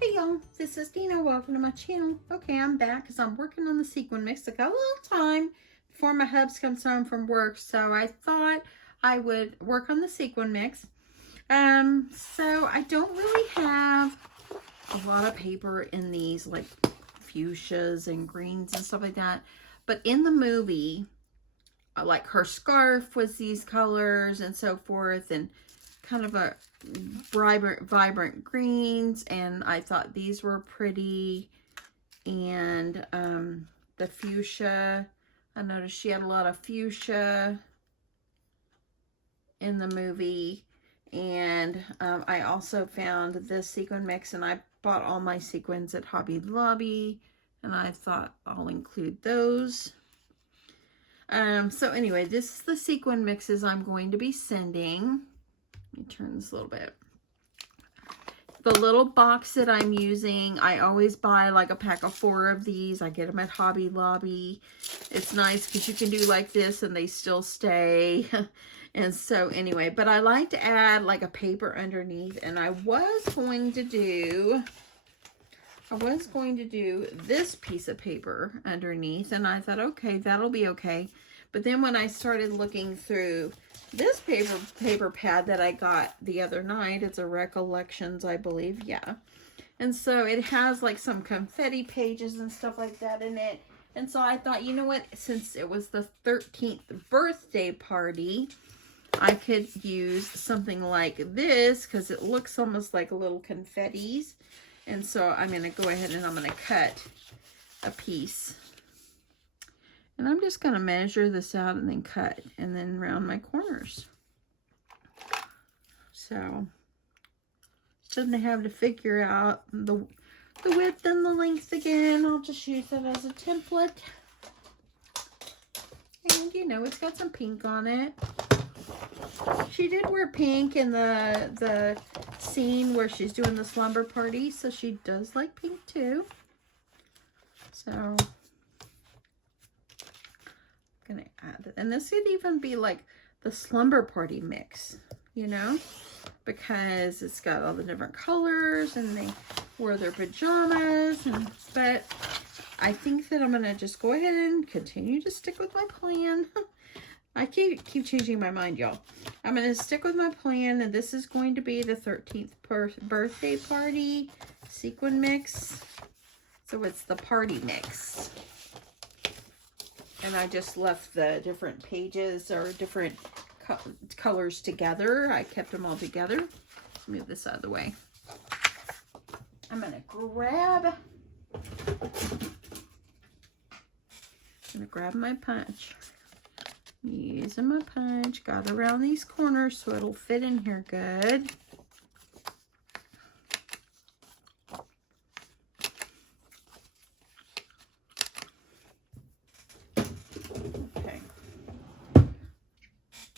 Hey y'all, this is Dina. Welcome to my channel. Okay, I'm back because I'm working on the sequin mix. I got a little time before my hubs comes home from work, so I thought I would work on the sequin mix. So I don't really have a lot of paper in these, like fuchsias and greens and stuff like that. But in the movie, like her scarf was these colors and so forth, and kind of a vibrant greens, and I thought these were pretty. And the fuchsia, I noticed she had a lot of fuchsia in the movie. And I also found this sequin mix, and I bought all my sequins at Hobby Lobby, and I thought I'll include those. So anyway, this is the sequin mixes I'm going to be sending. Let me turn this a little bit. The little box that I'm using, I always buy like a pack of 4 of these. I get them at Hobby Lobby. It's nice because you can do like this and they still stay. And so anyway, but I like to add like a paper underneath, and I was going to do this piece of paper underneath, and I thought, okay, that'll be okay. But then when I started looking through this paper pad that I got the other night, it's a Recollections, I believe, yeah. And so it has like some confetti pages and stuff like that in it. And so I thought, you know what, since it was the 13th birthday party, I could use something like this because it looks almost like little confettis. And so I'm going to go ahead and I'm going to cut a piece. And I'm just going to measure this out and then cut and then round my corners. So shouldn't have to figure out the width and the length again. I'll just use it as a template. And you know, it's got some pink on it. She did wear pink in the scene where she's doing the slumber party, so she does like pink too. So I'm gonna add it, and this could even be like the slumber party mix, you know, because it's got all the different colors and they wore their pajamas. But I think that I'm gonna just go ahead and continue to stick with my plan. I keep changing my mind, y'all. I'm going to stick with my plan, and this is going to be the 13th birthday party sequin mix. So it's the party mix. And I just left the different pages or different colors together. I kept them all together. Move this out of the way. I'm going to grab my punch. Using my punch, got around these corners so it'll fit in here good. Okay.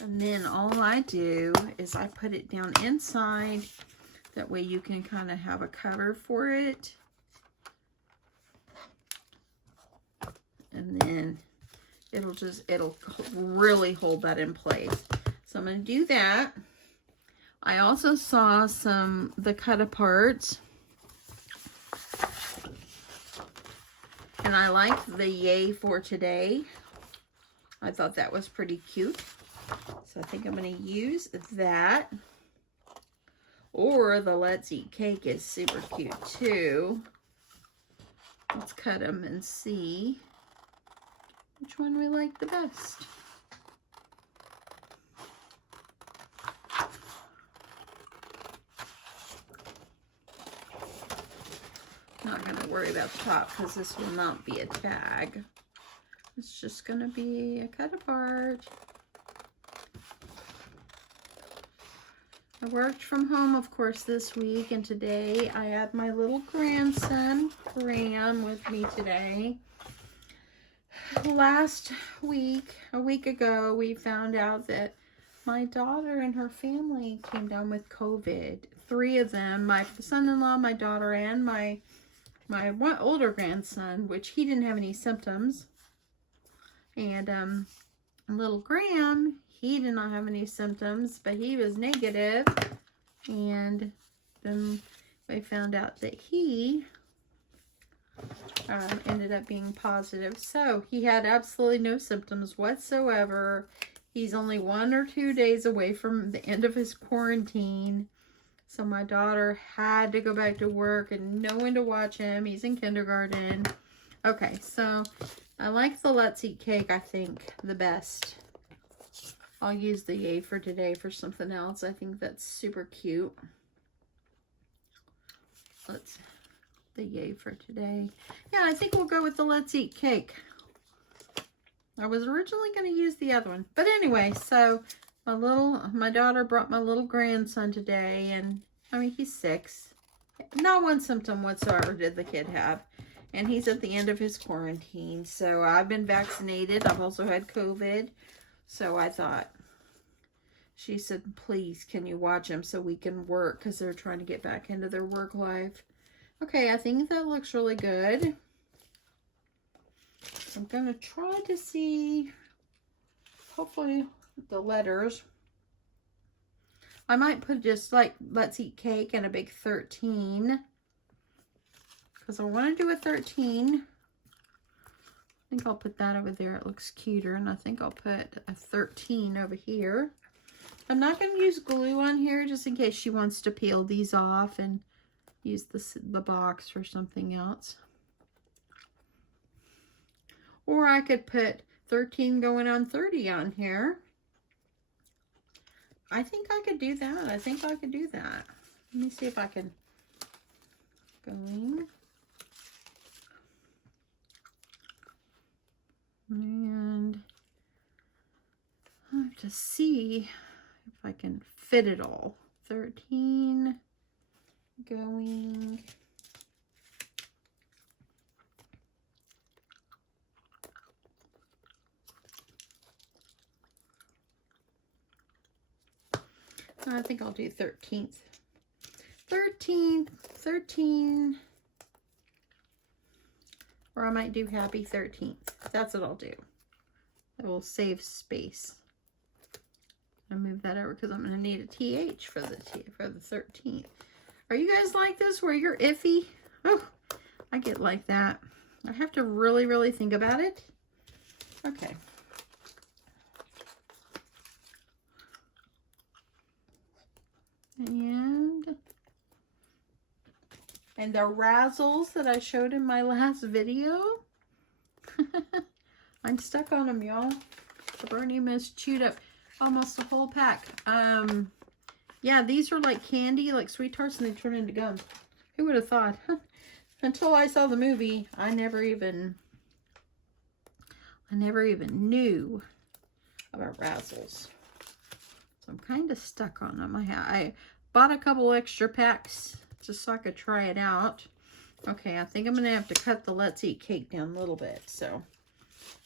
And then all I do is I put it down inside. That way you can kind of have a cover for it. And then it'll really hold that in place. So I'm going to do that. I also saw the cut aparts, and I like the Yay for Today. I thought that was pretty cute. So I think I'm going to use that. Or the Let's Eat Cake is super cute too. Let's cut them and see which one we like the best. Not going to worry about the top because this will not be a tag. It's just going to be a cut apart. I worked from home, of course, this week, and today I had my little grandson, Graham, with me today. Last week, a week ago, we found out that my daughter and her family came down with COVID. 3 of them, my son-in-law, my daughter, and my one older grandson, which he didn't have any symptoms. And little Graham, he did not have any symptoms, but he was negative. And then we found out that he ended up being positive. So he had absolutely no symptoms whatsoever. He's only 1 or 2 days away from the end of his quarantine. So my daughter had to go back to work and no one to watch him. He's in kindergarten. Okay, so I like the Let's Eat Cake, I think, the best. I'll use the Yay for today for something else. I think that's super cute. The Yay for today. Yeah, I think we'll go with the Let's Eat Cake. I was originally going to use the other one. But anyway, so my daughter brought my little grandson today, and I mean, he's 6. Not one symptom whatsoever did the kid have. And he's at the end of his quarantine. So I've been vaccinated. I've also had COVID. So I thought, she said, please, can you watch him so we can work? Because they're trying to get back into their work life. Okay, I think that looks really good. I'm going to try to see, hopefully, the letters. I might put just like Let's Eat Cake and a big 13. Because I want to do a 13. I think I'll put that over there. It looks cuter. And I think I'll put a 13 over here. I'm not going to use glue on here just in case she wants to peel these off and use the box for something else. Or I could put 13 going on 30 on here. I think I could do that. I think I could do that. Let me see if I can. Going. And I have to see if I can fit it all. 13 going. I think I'll do 13th. 13. Or I might do happy 13th. That's what I'll do. It will save space. I'll move that over because I'm going to need a TH for the 13th. Are you guys like this where you're iffy? Oh, I get like that. I have to really, really think about it. Okay. And the Razzles that I showed in my last video. I'm stuck on them, y'all. The Bernie Miss chewed up almost the whole pack. Yeah, these are like candy, like sweet tarts, and they turn into gum. Who would have thought? Until I saw the movie, I never even knew about Razzles. So I'm kind of stuck on them. I bought a couple extra packs just so I could try it out. Okay, I think I'm going to have to cut the Let's Eat Cake down a little bit. So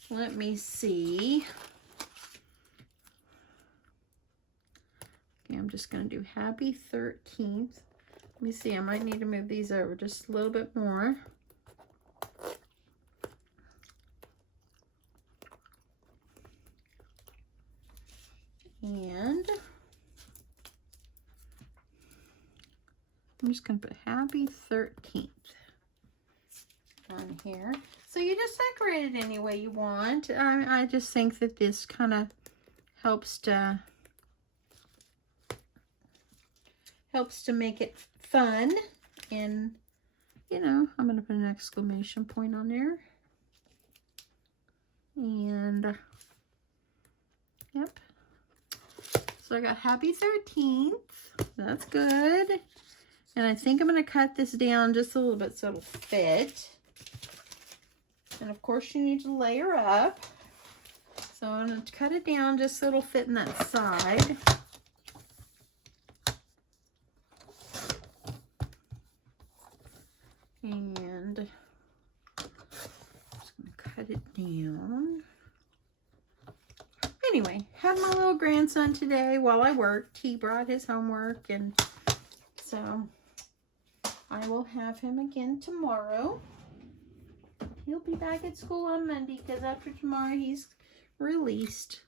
let me see. Okay, I'm just going to do happy 13th. Let me see, I might need to move these over just a little bit more. And I'm just going to put happy 13th on here. So you just decorate it any way you want. I just think that this kind of helps to make it fun. And, you know, I'm going to put an exclamation point on there. And, yep. So I got happy 13th. That's good. And I think I'm going to cut this down just a little bit so it'll fit. And of course you need to layer up. So I'm going to cut it down just so it'll fit in that side. And I'm just going to cut it down. Anyway, had my little grandson today while I worked. He brought his homework, and so I will have him again tomorrow. He'll be back at school on Monday because after tomorrow he's released.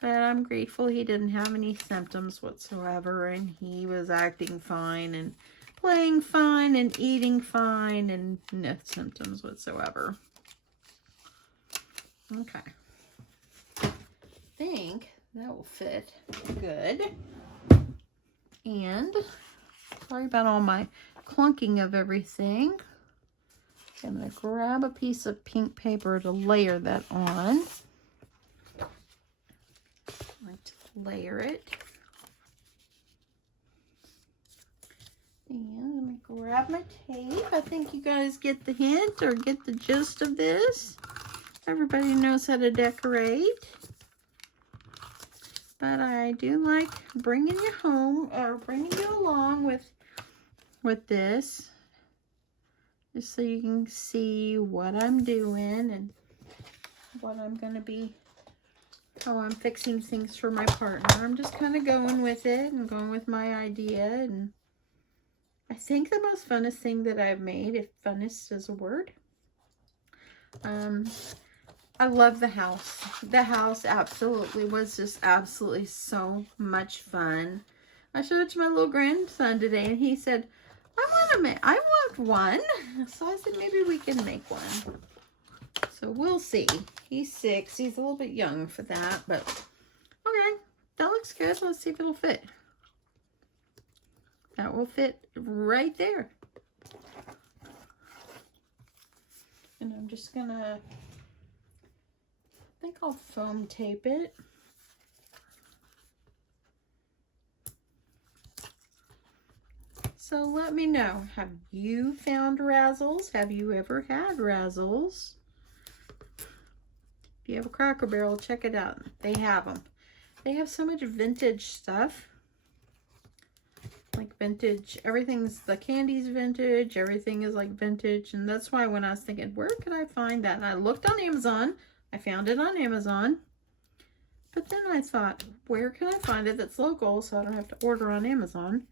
But I'm grateful he didn't have any symptoms whatsoever, and he was acting fine and playing fine and eating fine and no symptoms whatsoever. Okay. I think that will fit good. And sorry about all my clunking of everything. I'm going to grab a piece of pink paper to layer that on. I like to layer it. And let me grab my tape. I think you guys get the hint or get the gist of this. Everybody knows how to decorate. But I do like bringing you home or bringing you along with this. Just so you can see what I'm doing and what I'm going to be, how I'm fixing things for my partner. I'm just kind of going with it and going with my idea. And I think the most funnest thing that I've made, if funnest is a word, I love the house. The house absolutely was just absolutely so much fun. I showed it to my little grandson today and he said, I want one. So I said, maybe we can make one. So we'll see. He's 6. He's a little bit young for that, but okay. That looks good. Let's see if it'll fit. That will fit right there. And I'm just gonna, I think I'll foam tape it. So let me know, have you found Razzles? Have you ever had Razzles? If you have a Cracker Barrel, check it out. They have them. They have so much vintage stuff. Like vintage, everything's, the candy's vintage, everything is like vintage. And that's why when I was thinking, where could I find that? And I looked on Amazon. I found it on Amazon. But then I thought, where can I find it that's local so I don't have to order on Amazon?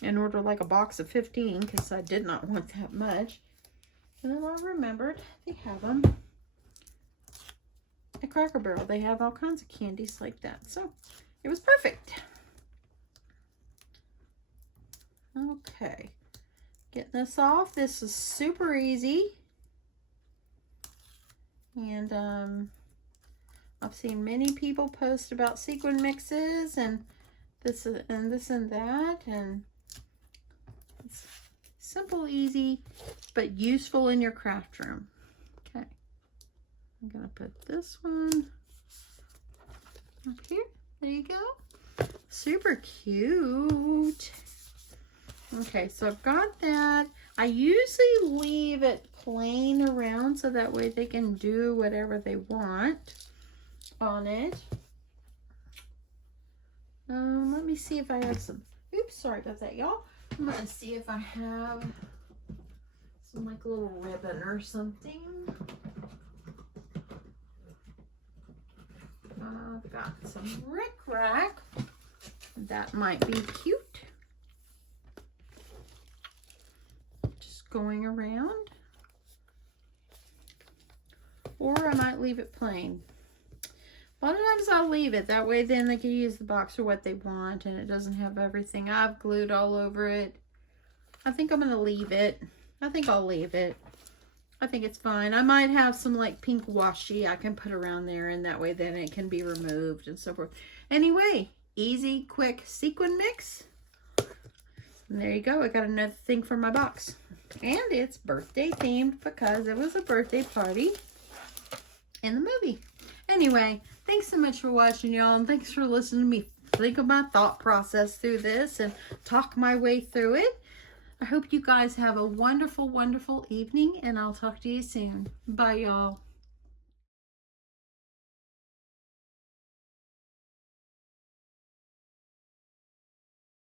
And order like a box of 15 because I did not want that much. And then I remembered they have them at Cracker Barrel. They have all kinds of candies like that. So it was perfect. Okay. Getting this off. This is super easy. And I've seen many people post about sequin mixes and this and that. And it's simple, easy, but useful in your craft room. Okay, I'm gonna put this one up here. There you go. Super cute. Okay, so I've got that. I usually leave it plain around so that way they can do whatever they want on it. Let me see if I have some. Oops, sorry about that, y'all. I'm gonna see if I have some like little ribbon or something. I've got some rickrack. That might be cute. Just going around. Or I might leave it plain. A lot of times I'll leave it. That way then they can use the box for what they want and it doesn't have everything I've glued all over it. I think I'm going to leave it. I think I'll leave it. I think it's fine. I might have some like pink washi I can put around there and that way then it can be removed and so forth. Anyway, easy, quick sequin mix. And there you go. I got another thing for my box. And it's birthday themed because it was a birthday party in the movie. Anyway, thanks so much for watching, y'all, and thanks for listening to me think of my thought process through this and talk my way through it. I hope you guys have a wonderful, wonderful evening, and I'll talk to you soon. Bye, y'all.